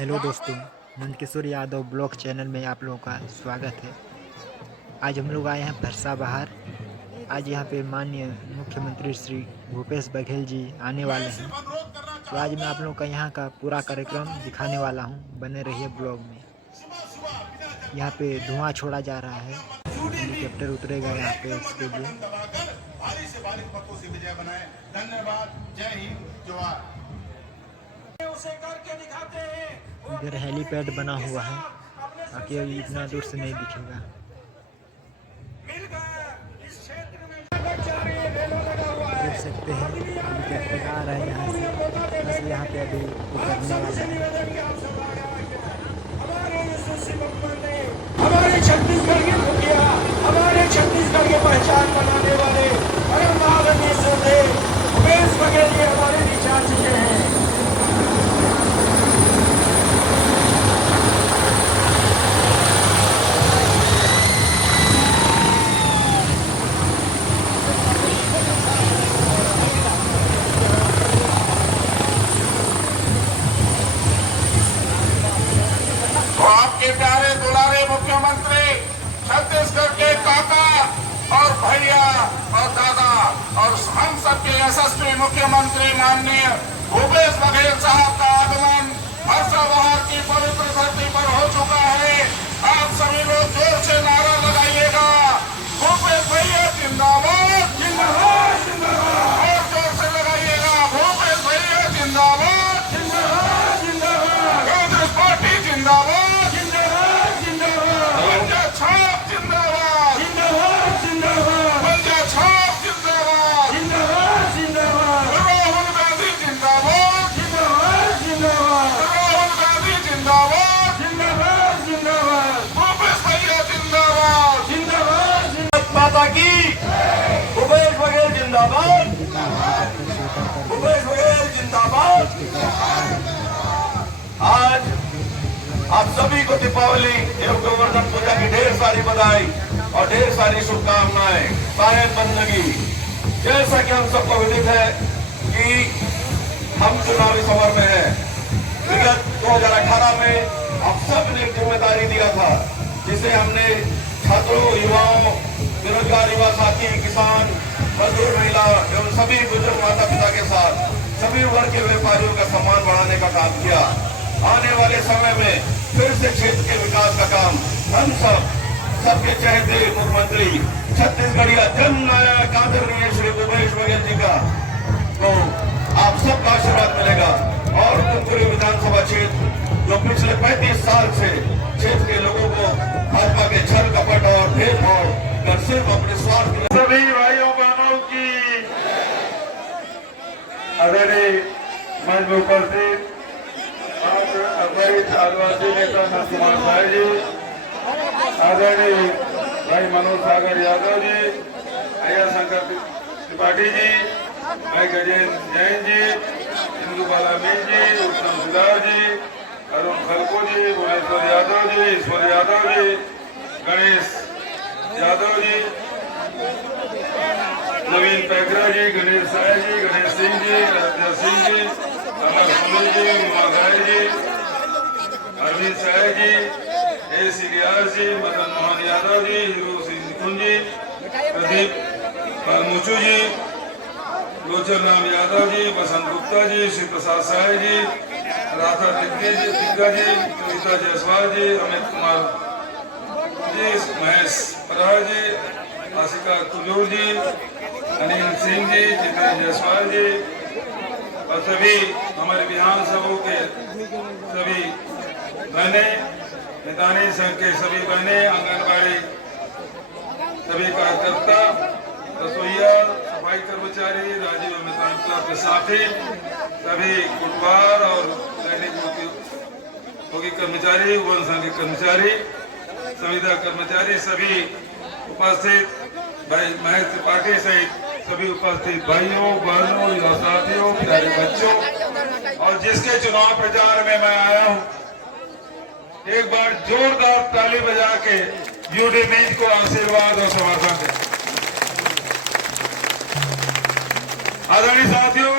Hello दोस्तों, Nandkishore Yadav blog channel में आप लोगों का स्वागत है। आज हम लोग आए हैं भरसा बाहर। आज यहाँ पे माननीय मुख्यमंत्री श्री भूपेश बघेल जी आने वाले हैं। तो आज मैं आप लोगों का यहाँ का पूरा कार्यक्रम दिखाने वाला हूँ। बने रहिए ब्लॉग में। यहाँ पे धुआं छोड़ा जा रहा है, हेलीकॉप्टर उतरेगा यहाँ पे इसके लिए। इधर हेलीपैड बना हुआ है, बाकी अभी इतना दूर से नहीं दिखेगा। देख सकते हैं हेलीकॉप्टर आ रहा है यहाँ से, बस यहाँ पे अभी उतरने वाला है। हमारे छत्तीसगढ़ के मुखिया, हमारे छत्तीसगढ़ के पहचान बनाने वाले परम आदरणीय श्रद्धेय भूपेश बघेल जी हमारे बीच आ चुके हैं। आपके प्यारे दुलारे मुख्यमंत्री छत्तीसगढ़ के काका और भैया और दादा और हम सबके यशस्वी मुख्यमंत्री माननीय भूपेश बघेल साहब का आगमन भरसा बाहर की पवित्र धरती पर हो चुका है। आप सभी लोग जोर से नारा लगाइएगा, भूपेश भैया जिंदाबाद जिंदाबाद जिंदाबाद। और जोर से लगाइएगा, भूपेश भैया जिंदाबाद जिंदाबाद जिंदाबाद। कांग्रेस पार्टी जिंदाबाद। माता की भूपेश बघेल जिंदाबाद, भूपेश बघेल जिंदाबाद। आज आप सभी को दीपावली एवं गोवर्धन पूजा की ढेर सारी बधाई और ढेर सारी शुभकामनाएं, शायद बंदगी। जैसा कि हम सबको विदित है कि हम चुनावी सफर में हैं। विगत 2018 में आप सब ने जिम्मेदारी दिया था, जिसे हमने छात्रों, युवाओं, बेरोजगार युवा साथी, किसान, मजदूर, महिला एवं सभी बुजुर्ग माता पिता के साथ सभी वर्ग के व्यापारियों का सम्मान बढ़ाने का काम किया। आने वाले समय में फिर से क्षेत्र के विकास का काम हम सबके चहेते मुख्यमंत्री छत्तीसगढ़िया जननायक आदरणीय श्री भूपेश बघेल जी का तो आप सबका आशीर्वाद मिलेगा। और पूरे विधानसभा क्षेत्र जो पिछले 35 साल से क्षेत्र के लोगों को भाजपा के छल कपट और भेदभाव कर सिर्फ अपने स्वार्थ के सभी भाइयों बहनों की आदरणीय मंच में उपस्थित वरिष्ठ आदिवासी नेता नंद कुमार साय जी, आदरणीय भाई मनोज सागर यादव जी, अय्या शंकर त्रिपाठी जी, भाई गजेंद्र जैन जी, इंदु बाला मीन जी, उत्तम सिदार जी, अरुण खलको जी, भुवनेश्वर यादव जी, ईश्वर यादव जी, गणेश यादव जी, नवीन पैकरा जी, गणेश साय जी, गणेश सिंह जी, रत्या सिंह जी, अमर सुनील जी, उमा राय जी, अरविंद साय जी, ए सीरियास जी, मदन मोहन यादव जी, हीरो सिंह निकुंज जी, प्रदीप मुचू जी, लोचन राम यादव जी, बसंत गुप्ता जी, श्री प्रसाद साय जी, राधा दिग्गा जी, कविता जायसवाल जी, अमित कुमार जी, महेश परार जी, आशिका कुजूर जी, अनिल सिंह जी, जितेंद्र जायसवाल जी और सभी हमारे विधानसभा के सभी बहने, मितानी संघ के सभी बहने, आंगनबाड़ी सभी कार्यकर्ता, रसोईया, सफाई कर्मचारी, राजीव मितान क्लब के साथी, सभी कुटवार और दैनिक उपयोगी कर्मचारी, वन संघ के कर्मचारी, संविदा कर्मचारी, सभी उपस्थित भाई महेश त्रिपाठी सहित सभी उपस्थित भाइयों, बहनों, युवा साथियों, प्यारे बच्चों और जिसके चुनाव प्रचार में मैं आया हूं, एक बार जोरदार ताली बजा के यूडी मीत को आशीर्वाद और समर्थन दें। आदरणीय साथियों,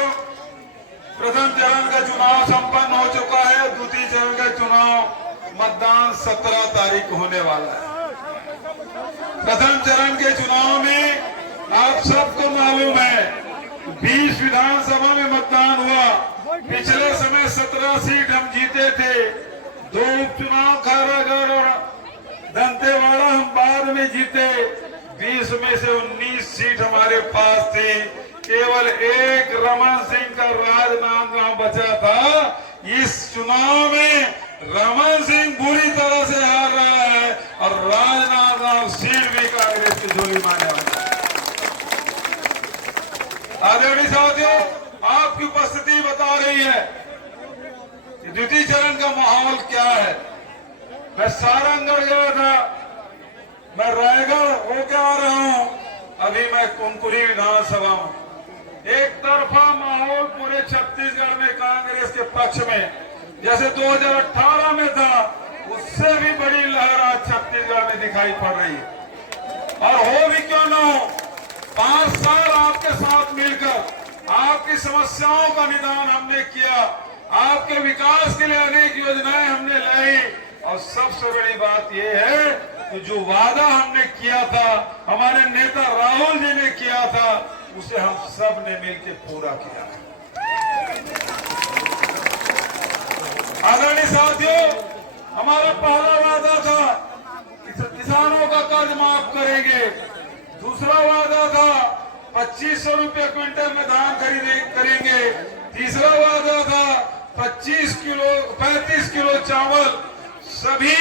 प्रथम चरण का चुनाव संपन्न हो चुका है, द्वितीय चरण का चुनाव मतदान 17 तारीख को होने वाला है। प्रथम चरण के चुनाव में आप सबको मालूम है 20 विधानसभा में मतदान हुआ। पिछले समय 17 सीट हम जीते थे। 2 उपचुनाव खारागढ़ और दंतेवाड़ा हम बाद में जीते। 20 में से 19 सीट हमारे पास थी। केवल एक रमन सिंह का राजनांदगांव बचा था। इस चुनाव में रमन सिंह बुरी तरह से हार रहा है और राजनांदगांव सीट भी कांग्रेस की झोली मारने वाला है। आदरणीय साथियों, आपकी उपस्थिति बता रही है कि द्वितीय चरण का माहौल क्या है। मैं सारंगगढ़ गया था, मैं रायगढ़ होके आ रहा हूं, अभी मैं कुनकुरी विधानसभा हूं। एक तरफा माहौल पूरे छत्तीसगढ़ में कांग्रेस के पक्ष में, जैसे 2018 में था, उससे भी बड़ी लहर आज छत्तीसगढ़ में दिखाई पड़ रही है। और हो भी क्यों न हो, 5 साल आपके साथ मिलकर आपकी समस्याओं का निदान हमने किया, आपके विकास के लिए अनेक योजनाएं हमने लाई। और सबसे बड़ी बात यह है कि जो वादा हमने किया था, हमारे नेता राहुल जी ने किया था, उसे हम सब ने मिलकर पूरा किया। आदरणीय साथियों, हमारा पहला वादा था कि किसानों का कर्ज माफ करेंगे। दूसरा वादा था 2500 रुपये क्विंटल में धान करेंगे। तीसरा वादा था 35 किलो चावल सभी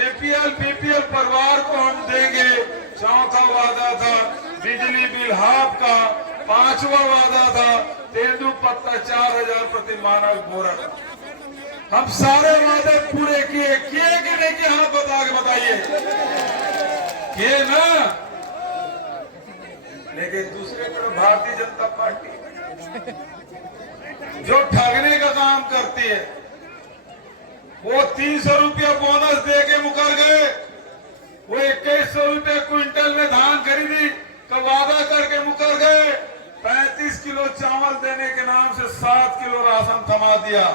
एपीएल बीपीएल परिवार को हम देंगे। चौथा वादा था बिजली बिल हाफ का। 5वां वादा था तेंदुपत्ता 4000 प्रति मानव बोरा। हम सारे वादे पूरे किए कि नहीं किए? हाथ बता के बताइए। किए ना? लेकिन दूसरे तरफ भारतीय जनता पार्टी जो ठगने का काम करती है, वो 300 रुपया बोनस दे के मुकर गए। वो 2100 रुपये क्विंटल में धान खरीदी का वादा करके मुकर गए। 35 किलो चावल देने के नाम से 7 किलो राशन थमा दिया।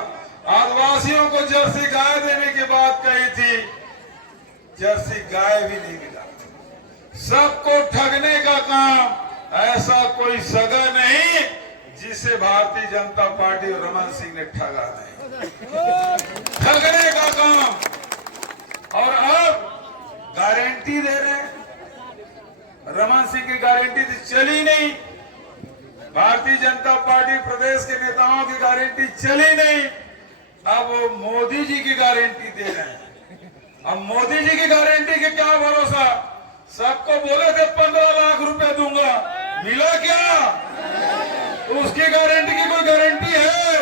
आदिवासियों को जर्सी गाय देने की बात कही थी, जर्सी गाय भी नहीं मिला। सबको ठगने का काम। ऐसा कोई सगा नहीं जिसे भारतीय जनता पार्टी और रमन सिंह ने ठगा नहीं। ठगने का काम। और अब गारंटी दे रहे हैं। रमन सिंह की गारंटी तो चली नहीं, भारतीय जनता पार्टी प्रदेश के नेताओं की गारंटी चली नहीं। अब वो मोदी जी की गारंटी दे रहे हैं। अब मोदी जी की गारंटी के क्या भरोसा? सबको बोले थे 15 लाख रुपए दूंगा, मिला क्या? तो उसकी गारंटी की कोई गारंटी है?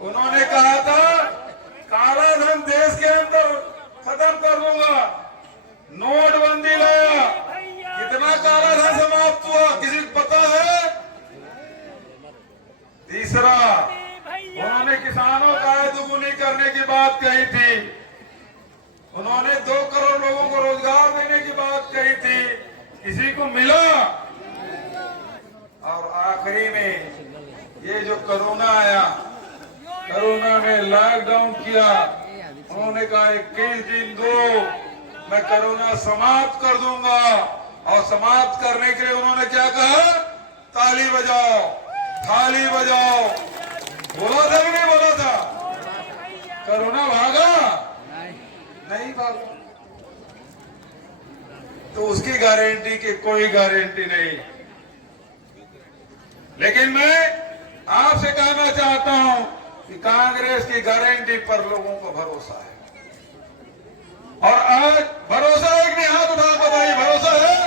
उन्होंने कहा था काला धन देश के अंदर खत्म कर दूंगा, नोटबंदी लाया। कितना काला धन समाप्त हुआ किसी को पता है? तीसरा, उन्होंने किसानों का आय दुगुनी करने की बात कही थी। उन्होंने 2 करोड़ लोगों को रोजगार देने की बात कही थी, किसी को मिला? और आखिरी में ये जो कोरोना आया, कोरोना में लॉकडाउन किया, उन्होंने कहा 21 दिन दो, मैं कोरोना समाप्त कर दूंगा। और समाप्त करने के लिए उन्होंने क्या कहा? ताली बजाओ, थाली बजाओ। बोला था कि नहीं बोला था? कोरोना भागा? नहीं भागा। तो उसकी गारंटी की कोई गारंटी नहीं। लेकिन मैं आपसे कहना चाहता हूं कि कांग्रेस की गारंटी पर लोगों को भरोसा है। और आज भरोसा है कि नहीं? हाथ उठा बताइए, भरोसा है?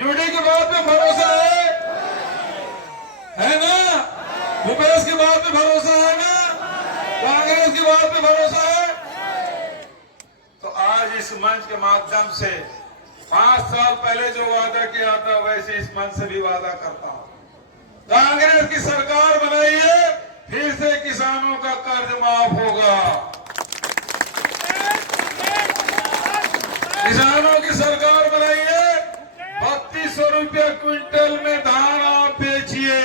यूडी की बात में भरोसा है ना? भूपेश की बात में भरोसा है ना? कांग्रेस की बात में भरोसा है? तो आज इस मंच के माध्यम से 5 साल पहले जो वादा किया था, वैसे इस मंच से भी वादा करता हूं। कांग्रेस की सरकार बनाइए, फिर से किसानों का कर्ज माफ होगा। किसानों की सरकार बनाइए, 3200 रुपये क्विंटल में धान आप बेचिए।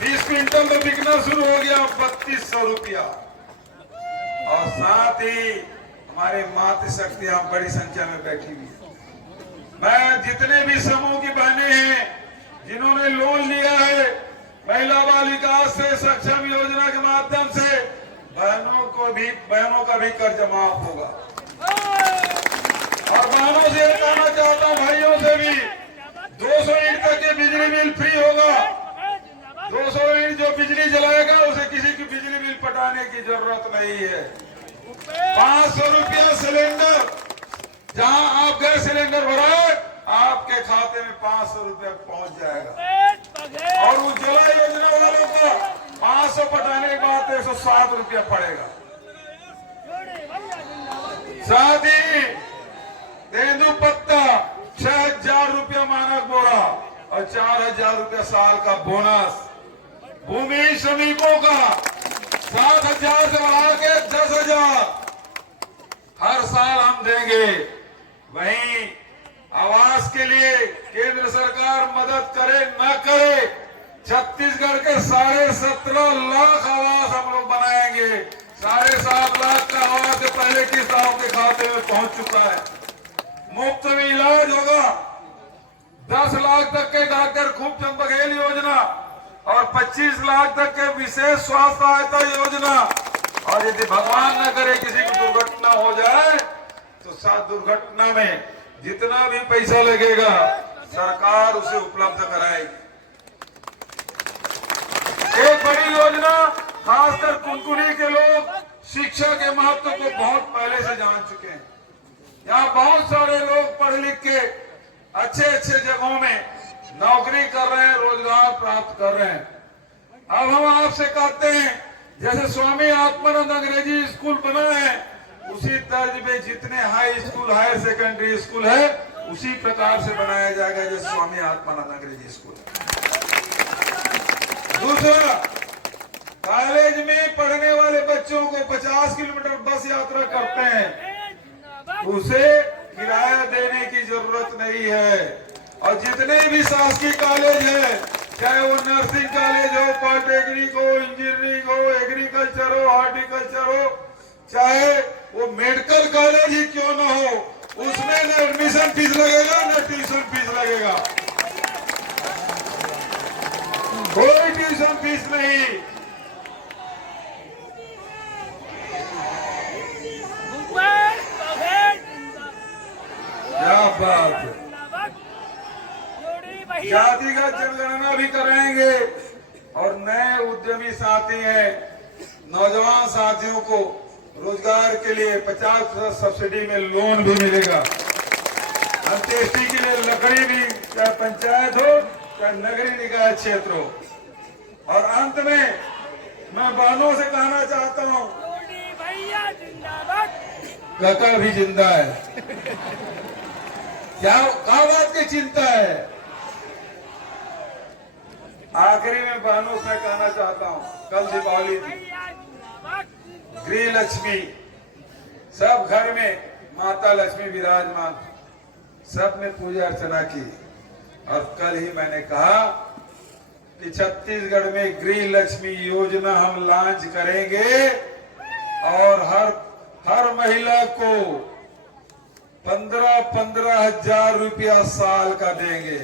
20 क्विंटल तो बिकना शुरू हो गया 3200 रुपया। और साथ ही हमारे मातृशक्ति यहाँ बड़ी संख्या में बैठी हुई है। मैं जितने भी समूह की बहनें हैं जिन्होंने लोन लिया है महिला बाल विकास से सक्षम योजना के माध्यम से, बहनों का भी कर्ज माफ होगा। और बहनों से कहना चाहता हूँ, भाइयों से भी 200 यूनिट तक के बिजली बिल फ्री होगा। 200 यूनिट जो बिजली जलाएगा उसे किसी की बिजली बिल पटाने की जरूरत नहीं है। 500 रुपया सिलेंडर, जहां आप गैस सिलेंडर भराए आपके खाते में 500 रुपया पहुंच जाएगा। और उज्ज्वला योजना वालों को 500 पटाने के बाद 107 रुपया पड़ेगा। साथ ही तेंदुपत्ता 6000 रुपया मानक बोरा और 4000 रुपया साल का बोनस। भूमि श्रमिकों का 7000 से बढ़ा के 10,000 हर साल हम देंगे। वहीं आवास के लिए केंद्र सरकार मदद करे न करे, छत्तीसगढ़ के 17.5 लाख आवास हम लोग बनाएंगे। 7.5 लाख का आवास से पहले किस्त आपके खाते में पहुंच चुका है। मुफ्त में इलाज होगा। 10 लाख तक के डॉक्टर खूबचंद बघेल योजना और 25 लाख तक के विशेष स्वास्थ्य सहायता योजना। और यदि भगवान न करे किसी की दुर्घटना हो जाए तो साथ दुर्घटना में जितना भी पैसा लगेगा सरकार उसे उपलब्ध कराएगी। एक बड़ी योजना, खासकर कुनकुनी के लोग शिक्षा के महत्व को बहुत पहले से जान चुके हैं। यहाँ बहुत सारे लोग पढ़ लिख के अच्छे अच्छे जगहों में नौकरी कर रहे हैं, रोजगार प्राप्त कर रहे हैं। अब हम आपसे कहते हैं, जैसे स्वामी आत्मानंद अंग्रेजी स्कूल बना है उसी तर्ज में जितने high school, higher secondary school है उसी प्रकार से बनाया जाएगा जैसे स्वामी आत्मानंद अंग्रेजी स्कूल। दूसरा, कॉलेज में पढ़ने वाले बच्चों को 50 किलोमीटर बस यात्रा करते हैं, उसे किराया देने की जरूरत नहीं है। और जितने भी शासकीय कॉलेज है, चाहे वो नर्सिंग कॉलेज हो, पॉलिटेक्निक हो, इंजीनियरिंग हो, एग्रीकल्चर हो, हॉर्टिकल्चर हो, चाहे वो मेडिकल कॉलेज ही क्यों ना हो, उसमें न एडमिशन फीस लगेगा न ट्यूशन फीस लगेगा। कोई ट्यूशन फीस नहीं। क्या बात है। जातिगत जनगणना भी कराएंगे और नए उद्यमी साथी हैं, नौजवान साथियों को रोजगार के लिए 50% सब्सिडी में लोन भी मिलेगा। अंत्येष्टि के लिए लकड़ी भी, चाहे पंचायत हो चाहे नगरीय निकाय क्षेत्र हो। और अंत में मैं बहनों से कहना चाहता हूँ, काका भी जिंदा है, क्या बात की चिंता है। आखिरी में बहनों से कहना चाहता हूँ, कल दीपावली थी, गृह लक्ष्मी सब घर में माता लक्ष्मी विराजमान, सब ने पूजा अर्चना की। और कल ही मैंने कहा कि छत्तीसगढ़ में गृह लक्ष्मी योजना हम लॉन्च करेंगे और हर महिला को 15-15 हजार रुपया साल का देंगे।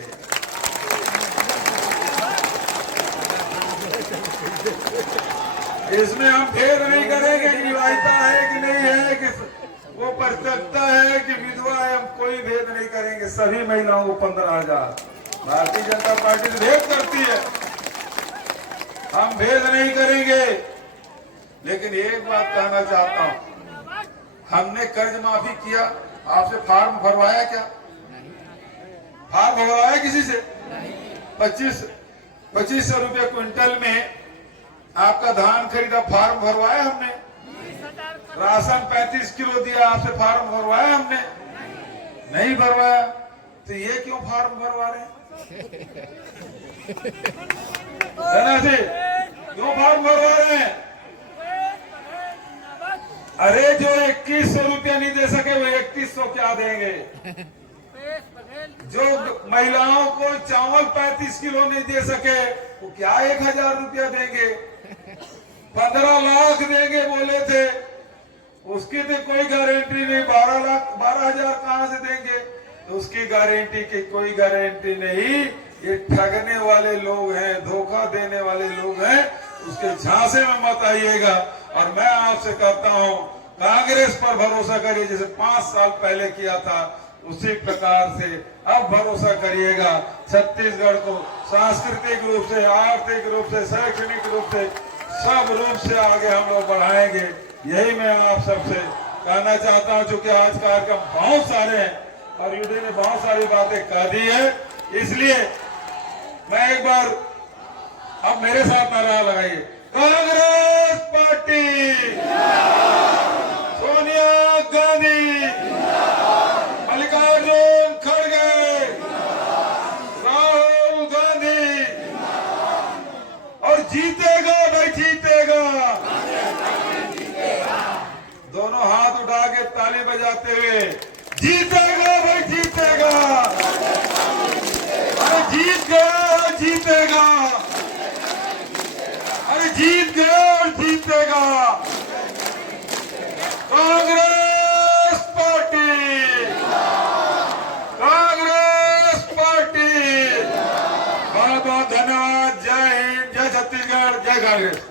इसमें हम भेद नहीं करेंगे कि विवाहिता है कि नहीं है, कि वो परित्यक्ता है कि विधवा है, हम कोई भेद नहीं करेंगे। सभी महिलाओं को 15,000। भारतीय जनता पार्टी से भेद करती है, हम भेद नहीं करेंगे। लेकिन एक बात कहना चाहता हूं, हमने कर्ज माफी किया, आपसे फार्म भरवाया क्या? फार्म भरवाया किसी से? 2500 रुपये क्विंटल में आपका धान खरीदा, फार्म भरवाया हमने? राशन 35 किलो दिया, आपसे फार्म भरवाया हमने? नहीं भरवाया। तो ये क्यों फार्म भरवा रहे हैं? है ना जी, क्यों फार्म भरवा रहे हैं? अरे जो 2100 रुपया नहीं दे सके वो 3100 क्या देंगे? जो महिलाओं को चावल 35 किलो नहीं दे सके वो क्या 1000 रुपया देंगे? 15 लाख देंगे बोले थे, उसकी तो कोई गारंटी नहीं। 12,000 कहां से देंगे? तो उसकी गारंटी की कोई गारंटी नहीं। ये ठगने वाले लोग हैं, धोखा देने वाले लोग हैं, उसके झांसे में मत आइएगा। और मैं आपसे कहता हूं, कांग्रेस पर भरोसा करिए, जैसे 5 साल पहले किया था उसी प्रकार से अब भरोसा करिएगा। छत्तीसगढ़ को सांस्कृतिक रूप से, आर्थिक रूप से, शैक्षणिक रूप से, सब रूप से आगे हम लोग बढ़ाएंगे। यही मैं आप सबसे कहना चाहता हूं। चूंकि आज कार्यक्रम बहुत सारे हैं और यूडी ने बहुत सारी बातें कह दी है, इसलिए मैं एक बार अब मेरे साथ नारा लगाइए, कांग्रेस पार्टी, सोनिया गांधी, मल्लिकार्जुन खड़गे, राहुल गांधी, और जीतेगा भाई जीतेगा। दोनों हाथ उठा के ताली बजाते हुए, जीतेगा भाई जीतेगा, अरे जीत गया जीतेगा, अरे जीत गया और जीतेगा। Congress party, Congress party. बहुत बहुत धन्यवाद। जय हिंद, जय छत्तीसगढ़, जय कांग्रेस।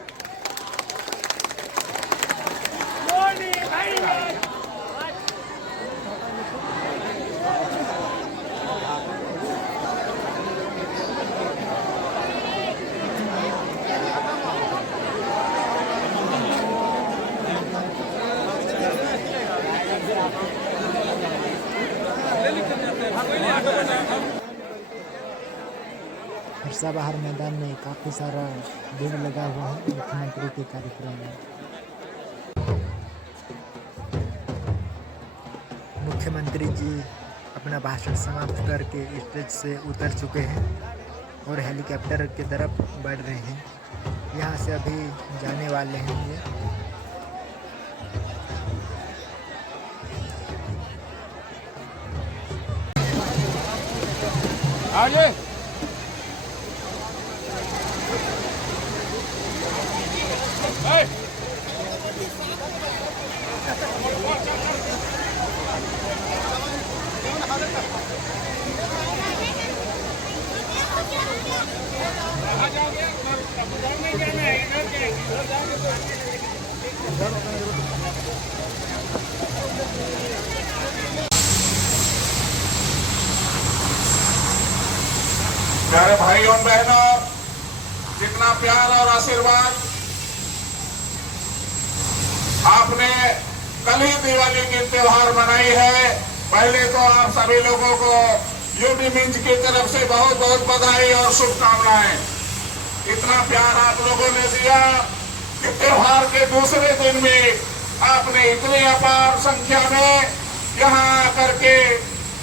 फरसा बाहर मैदान में काफ़ी सारा भीड़ लगा हुआ है मुख्यमंत्री के कार्यक्रम में। मुख्यमंत्री जी अपना भाषण समाप्त करके स्टेज से उतर चुके हैं और हेलीकॉप्टर की तरफ बढ़ रहे हैं। यहाँ से अभी जाने वाले हैं ये। आगे प्यारे भाई और बहनों, जितना प्यार और आशीर्वाद आपने कल ही दिवाली की त्योहार मनाई है, पहले तो आप सभी लोगों को यूडी मिंज की तरफ से बहुत बहुत बधाई और शुभकामनाएं। इतना प्यार आप लोगों ने दिया कि त्योहार के दूसरे दिन में आपने इतनी अपार संख्या में यहाँ आकर के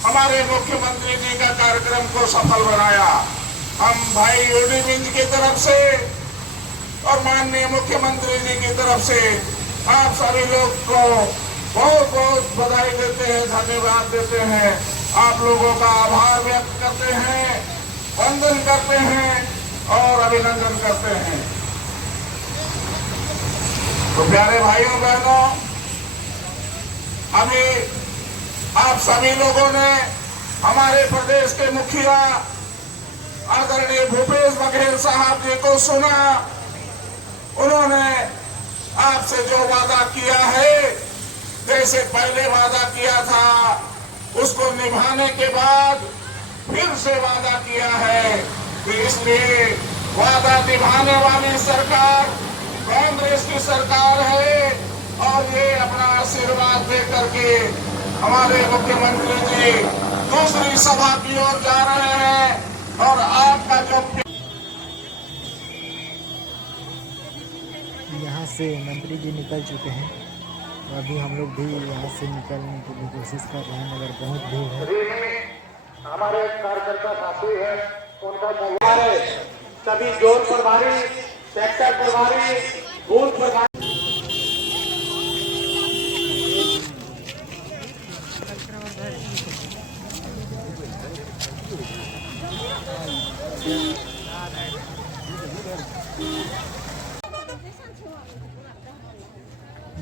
हमारे मुख्यमंत्री जी का कार्यक्रम को सफल बनाया। हम भाई यूडी मिंज की तरफ से और माननीय मुख्यमंत्री जी की तरफ से आप सभी लोग को बहुत बहुत बधाई देते हैं, धन्यवाद देते हैं, आप लोगों का आभार व्यक्त करते हैं, वंदन करते हैं और अभिनंदन करते हैं। तो प्यारे भाइयों बहनों, अभी आप सभी लोगों ने हमारे प्रदेश के मुखिया आदरणीय भूपेश बघेल साहब जी को सुना। उन्होंने आपसे जो वादा किया है, जैसे पहले वादा किया था, उसको निभाने के बाद फिर से वादा किया है कि इसलिए वादा निभाने वाली सरकार कांग्रेस की सरकार है। और ये अपना आशीर्वाद दे करके हमारे मुख्यमंत्री जी दूसरी सभा की ओर जा रहे हैं और आपका जो यहाँ से मंत्री जी निकल चुके हैं, तो अभी हम लोग भी यहाँ से निकलने की भी कोशिश कर रहे हैं, मगर बहुत भीड़ है। हमारे कार्यकर्ता साथी हैं, उनका हमारे सभी जोन प्रभारी, सेक्टर प्रभारी, बूथ प्रभारी,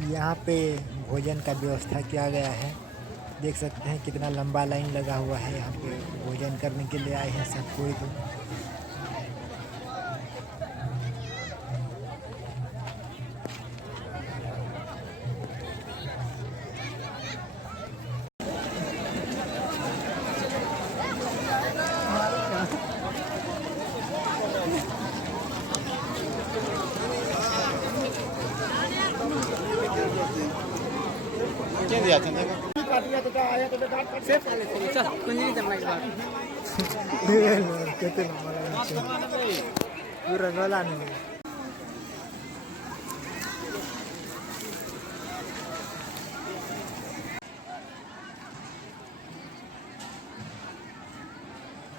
यहाँ पे भोजन का व्यवस्था किया गया है। देख सकते हैं कितना लंबा लाइन लगा हुआ है। यहाँ पे भोजन करने के लिए आए हैं सब कोई। तो कहते पूरा गला नहीं।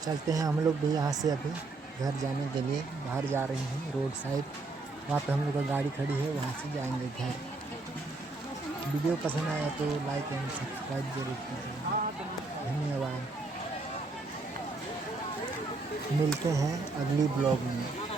चलते हैं हम लोग भी यहाँ से अभी घर जाने के लिए बाहर जा रहे हैं रोड साइड। वहाँ पे हम लोग का गाड़ी खड़ी है, वहाँ से जाएंगे घर। वीडियो पसंद आया तो लाइक एंड सब्सक्राइब जरूर कीजिए। धन्यवाद। मिलते हैं अगली ब्लॉग में।